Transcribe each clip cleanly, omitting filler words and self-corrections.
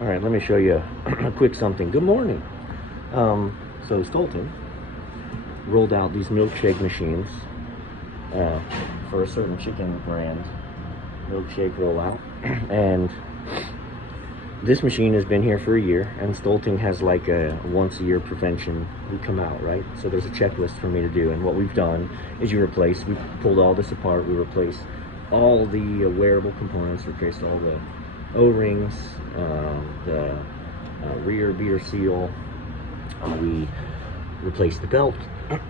All right, let me show you a quick something. Good morning. So Stoelting rolled out these milkshake machines for a certain chicken brand milkshake rollout, and this machine has been here for a year, and Stoelting has like a once-a-year prevention. We come out, right? So there's a checklist for me to do, and what we've done is we pulled all this apart, we replaced all the wearable components, replaced all the O-rings, the rear beater seal, we replaced the belt,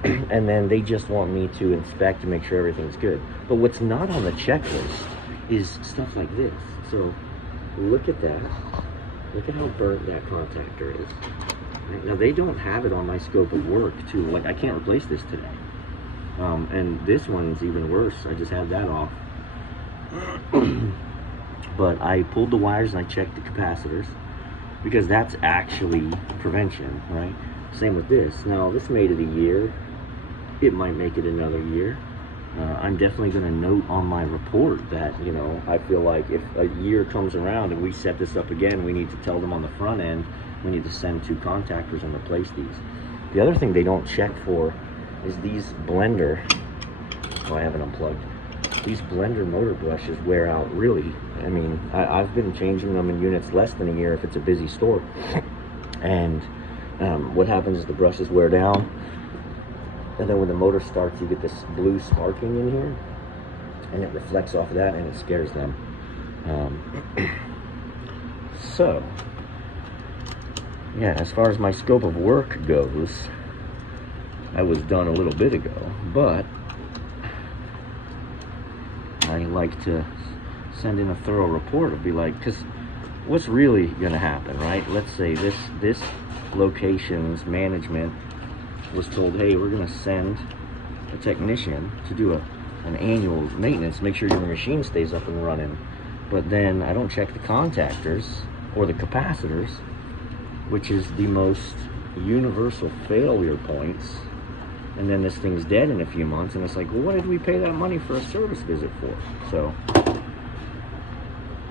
and then they just want me to inspect and make sure everything's good. But what's not on the checklist is stuff like this. So look at that. Look at how burnt that contactor is. Right? Now they don't have it on my scope of work too. Like, I can't replace this today. And this one's even worse. I just had that off. But I pulled the wires and I checked the capacitors, because that's actually prevention, right? Same with this. Now this made it a year. It might make it another year. I'm definitely going to note on my report that, you know, I feel like if a year comes around and we set this up again, we need to tell them on the front end, we need to send 2 contactors and replace these. The other thing they don't check for is these blender, oh, I haven't unplugged. These blender motor brushes wear out really. I mean, I've been changing them in units less than a year if it's a busy store. And what happens is the brushes wear down, and then when the motor starts, you get this blue sparking in here, and it reflects off of that, and it scares them. So, yeah, as far as my scope of work goes, I was done a little bit ago, but I like to send in a thorough report. It'll be like, because what's really going to happen, right? Let's say this location's management was told, hey, we're going to send a technician to do an annual maintenance, make sure your machine stays up and running. But then I don't check the contactors or the capacitors, which is the most universal failure points. And then this thing's dead in a few months, and it's like, well, what did we pay that money for a service visit for? So,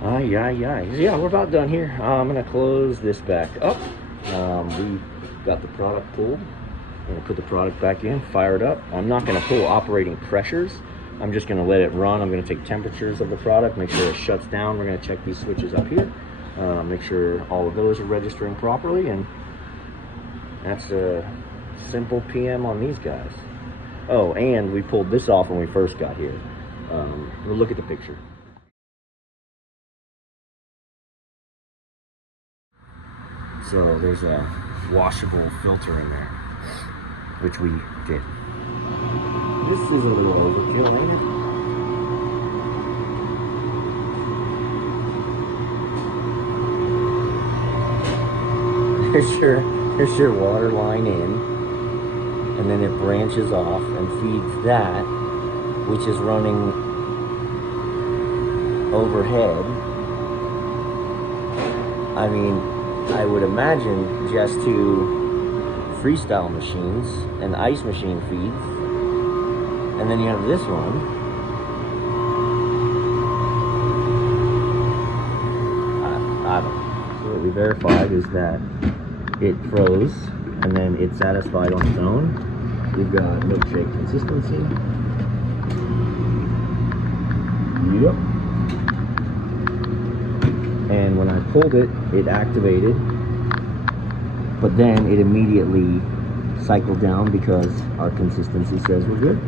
yeah, we're about done here. I'm gonna close this back up. We got the product pulled. I'm gonna put the product back in, fire it up. I'm not gonna pull operating pressures. I'm just gonna let it run. I'm gonna take temperatures of the product, make sure it shuts down. We're gonna check these switches up here, make sure all of those are registering properly, and that's a simple PM on these guys. Oh, and we pulled this off when we first got here. We'll look at the picture. So there's a washable filter in there, which we did. This is a little overkill, ain't it? Here's your water line in, and then it branches off and feeds that, which is running overhead. I mean, I would imagine just to freestyle machines and ice machine feeds, and then you have this one. I don't know. So what we verified is that it froze, and then it's satisfied on its own. We've got milkshake consistency. Yep. And when I pulled it, it activated, but then it immediately cycled down because our consistency says we're good.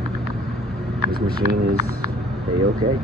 This machine is A-okay.